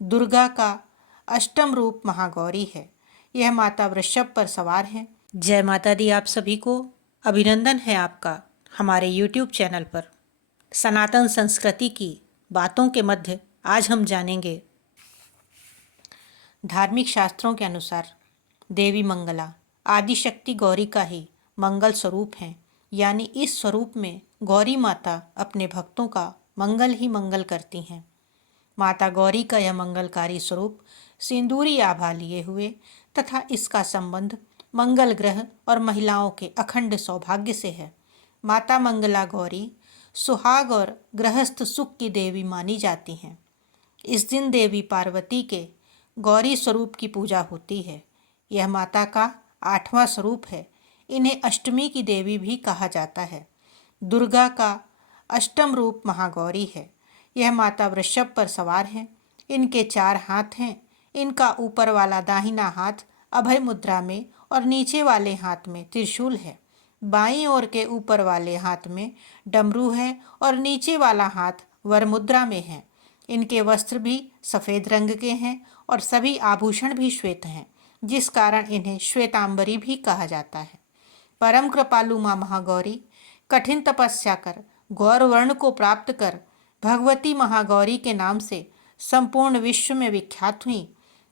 दुर्गा का अष्टम रूप महागौरी है। यह माता वृषभ पर सवार है। जय माता दी। आप सभी को अभिनंदन है आपका हमारे यूट्यूब चैनल पर। सनातन संस्कृति की बातों के मध्य आज हम जानेंगे धार्मिक शास्त्रों के अनुसार देवी मंगला आदिशक्ति गौरी का ही मंगल स्वरूप हैं। यानी इस स्वरूप में गौरी माता अपने भक्तों का मंगल ही मंगल करती हैं। माता गौरी का यह मंगलकारी स्वरूप सिंदूरी आभा लिए हुए तथा इसका संबंध मंगल ग्रह और महिलाओं के अखंड सौभाग्य से है। माता मंगला गौरी सुहाग और गृहस्थ सुख की देवी मानी जाती हैं। इस दिन देवी पार्वती के गौरी स्वरूप की पूजा होती है। यह माता का 8वां स्वरूप है। इन्हें अष्टमी की देवी भी कहा जाता है। दुर्गा का अष्टम रूप महागौरी है। यह माता वृषभ पर सवार है। इनके 4 हाथ हैं। इनका ऊपर वाला दाहिना हाथ अभय मुद्रा में और नीचे वाले हाथ में त्रिशूल है। बाईं ओर के ऊपर वाले हाथ में डमरू है और नीचे वाला हाथ वर मुद्रा में है। इनके वस्त्र भी सफ़ेद रंग के हैं और सभी आभूषण भी श्वेत हैं, जिस कारण इन्हें श्वेतांबरी भी कहा जाता है। परम कृपालु माँ महागौरी कठिन तपस्या कर गौर वर्ण को प्राप्त कर भगवती महागौरी के नाम से संपूर्ण विश्व में विख्यात हुई।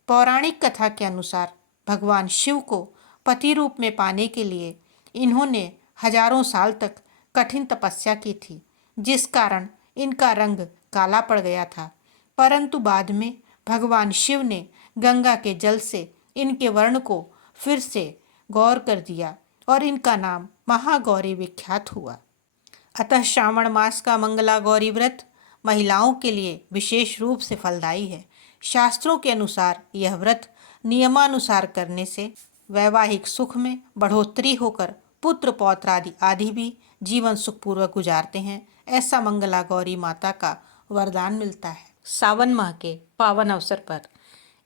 पौराणिक कथा के अनुसार भगवान शिव को पति रूप में पाने के लिए इन्होंने हजारों साल तक कठिन तपस्या की थी, जिस कारण इनका रंग काला पड़ गया था। परंतु बाद में भगवान शिव ने गंगा के जल से इनके वर्ण को फिर से गौर कर दिया और इनका नाम महागौरी विख्यात हुआ। अतः श्रावण मास का मंगला गौरी व्रत महिलाओं के लिए विशेष रूप से फलदायी है। शास्त्रों के अनुसार यह व्रत नियमानुसार करने से वैवाहिक सुख में बढ़ोतरी होकर पुत्र पौत्र आदि भी जीवन सुखपूर्वक गुजारते हैं। ऐसा मंगला गौरी माता का वरदान मिलता है। सावन माह के पावन अवसर पर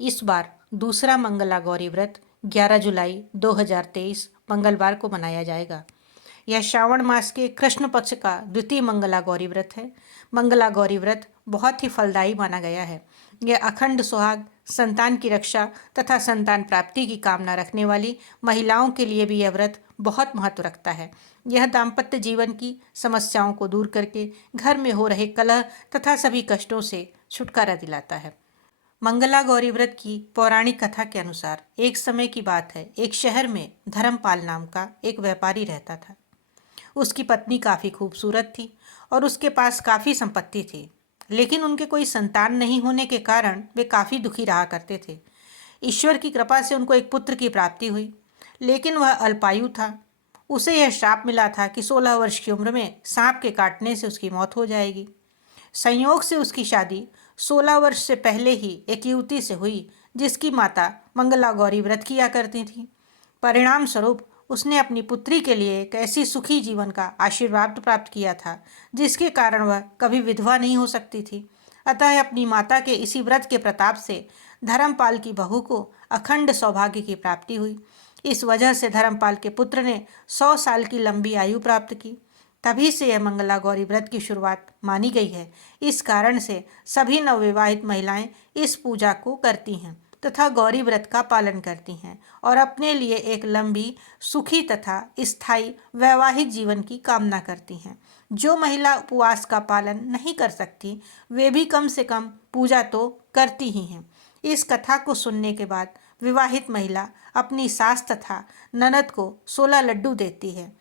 इस बार दूसरा मंगला गौरी व्रत 11 जुलाई 2023 मंगलवार को मनाया जाएगा। यह श्रावण मास के कृष्ण पक्ष का द्वितीय मंगला गौरी व्रत है। मंगला गौरी व्रत बहुत ही फलदायी माना गया है। यह अखंड सुहाग, संतान की रक्षा तथा संतान प्राप्ति की कामना रखने वाली महिलाओं के लिए भी यह व्रत बहुत महत्व रखता है। यह दाम्पत्य जीवन की समस्याओं को दूर करके घर में हो रहे कलह तथा सभी कष्टों से छुटकारा दिलाता है। मंगला गौरी व्रत की पौराणिक कथा के अनुसार एक समय की बात है, एक शहर में धर्मपाल नाम का एक व्यापारी रहता था। उसकी पत्नी काफ़ी खूबसूरत थी और उसके पास काफ़ी संपत्ति थी, लेकिन उनके कोई संतान नहीं होने के कारण वे काफ़ी दुखी रहा करते थे। ईश्वर की कृपा से उनको एक पुत्र की प्राप्ति हुई, लेकिन वह अल्पायु था। उसे यह श्राप मिला था कि 16 वर्ष की उम्र में सांप के काटने से उसकी मौत हो जाएगी। संयोग से उसकी शादी 16 वर्ष से पहले ही एक युवती से हुई, जिसकी माता मंगला गौरी व्रत किया करती थी। परिणाम स्वरूप उसने अपनी पुत्री के लिए एक ऐसी सुखी जीवन का आशीर्वाद प्राप्त किया था, जिसके कारण वह कभी विधवा नहीं हो सकती थी। अतः अपनी माता के इसी व्रत के प्रताप से धर्मपाल की बहू को अखंड सौभाग्य की प्राप्ति हुई। इस वजह से धर्मपाल के पुत्र ने 100 साल की लंबी आयु प्राप्त की। तभी से यह मंगला गौरी व्रत की शुरुआत मानी गई है। इस कारण से सभी नवविवाहित महिलाएं इस पूजा को करती हैं तथा गौरी व्रत का पालन करती हैं और अपने लिए एक लंबी, सुखी तथा स्थायी वैवाहिक जीवन की कामना करती हैं। जो महिला उपवास का पालन नहीं कर सकती, वे भी कम से कम पूजा तो करती ही हैं। इस कथा को सुनने के बाद विवाहित महिला अपनी सास तथा ननद को 16 लड्डू देती है।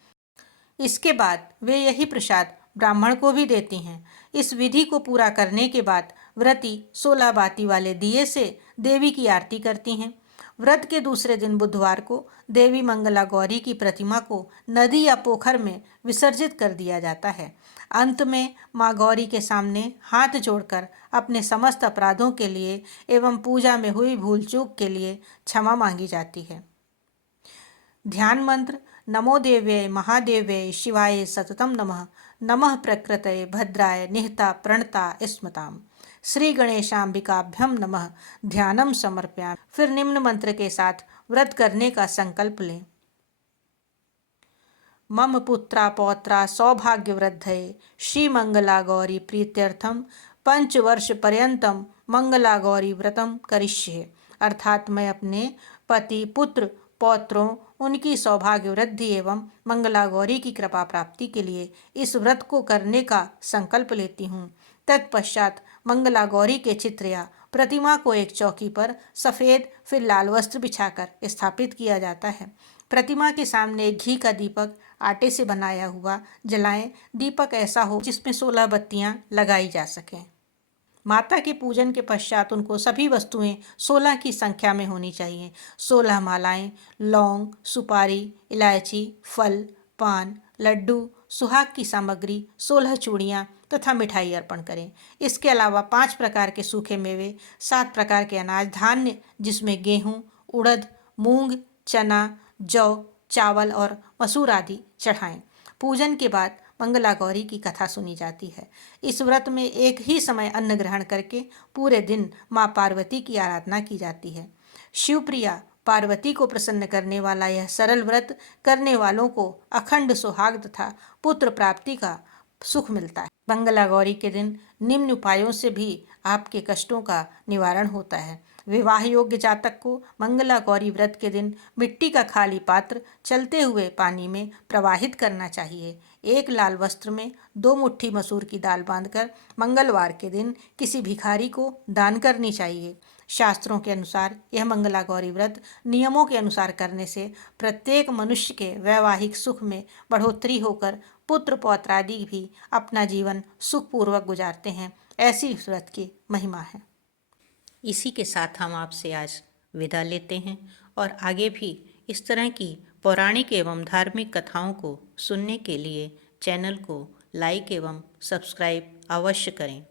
इसके बाद वे यही प्रसाद ब्राह्मण को भी देती हैं। इस विधि को पूरा करने के बाद व्रती 16 बाती वाले दिए से देवी की आरती करती हैं। व्रत के दूसरे दिन बुधवार को देवी मंगला गौरी की प्रतिमा को नदी या पोखर में विसर्जित कर दिया जाता है। अंत में माँ गौरी के सामने हाथ जोड़कर अपने समस्त अपराधों के लिए एवं पूजा में हुई भूल चूक के लिए क्षमा मांगी जाती है। ध्यान मंत्र: नमो देव्यै महादेव्यै शिवाय सततम नमः। नमः प्रकृतये भद्राय निहता प्रणता स्मताम। श्री गणेशांबिकाभ्यम नमः। ध्यानम समर्पयामि। फिर निम्न मंत्र के साथ व्रत करने का संकल्प लें। मम पुत्रा पौत्रा सौभाग्य वृद्धये श्री मंगला गौरी प्रीत्यर्थम 5 वर्ष पर्यंतम मंगला गौरी व्रतम करिष्ये, अर्थात मैं अपने पति, पुत्र, पौत्रों, उनकी सौभाग्य वृद्धि एवं मंगला गौरी की कृपा प्राप्ति के लिए इस व्रत को करने का संकल्प लेती हूँ। तत्पश्चात मंगला गौरी के चित्र या प्रतिमा को एक चौकी पर सफ़ेद फिर लाल वस्त्र बिछाकर स्थापित किया जाता है। प्रतिमा के सामने एक घी का दीपक आटे से बनाया हुआ जलाएं। दीपक ऐसा हो जिसमें 16 बत्तियां लगाई जा सकें। माता के पूजन के पश्चात उनको सभी वस्तुएं 16 की संख्या में होनी चाहिए। 16 मालाएं, लौंग, सुपारी, इलायची, फल, पान, लड्डू, सुहाग की सामग्री, 16 चूड़ियाँ तथा मिठाई अर्पण करें। इसके अलावा 5 प्रकार के सूखे मेवे, 7 प्रकार के अनाज धान्य जिसमें गेहूँ, उड़द, मूंग, चना, जौ, चावल और मसूर आदि चढ़ाएं। पूजन के बाद मंगला गौरी की कथा सुनी जाती है। इस व्रत में एक ही समय अन्न ग्रहण करके पूरे दिन माँ पार्वती की आराधना की जाती है। शिवप्रिया पार्वती को प्रसन्न करने वाला यह सरल व्रत करने वालों को अखंड सुहाग तथा पुत्र प्राप्ति का सुख मिलता है। मंगला गौरी के दिन निम्न उपायों से भी आपके कष्टों का निवारण होता है। विवाह योग्य जातक को मंगला गौरी व्रत के दिन मिट्टी का खाली पात्र चलते हुए पानी में प्रवाहित करना चाहिए। एक लाल वस्त्र में 2 मुट्ठी मसूर की दाल बांधकर मंगलवार के दिन किसी भिखारी को दान करनी चाहिए। शास्त्रों के अनुसार यह मंगला गौरी व्रत नियमों के अनुसार करने से प्रत्येक मनुष्य के वैवाहिक सुख में बढ़ोतरी होकर पुत्र पौत्र आदि भी अपना जीवन सुखपूर्वक गुजारते हैं। ऐसी इस व्रत की महिमा है। इसी के साथ हम आपसे आज विदा लेते हैं और आगे भी इस तरह की पौराणिक एवं धार्मिक कथाओं को सुनने के लिए चैनल को लाइक एवं सब्सक्राइब अवश्य करें।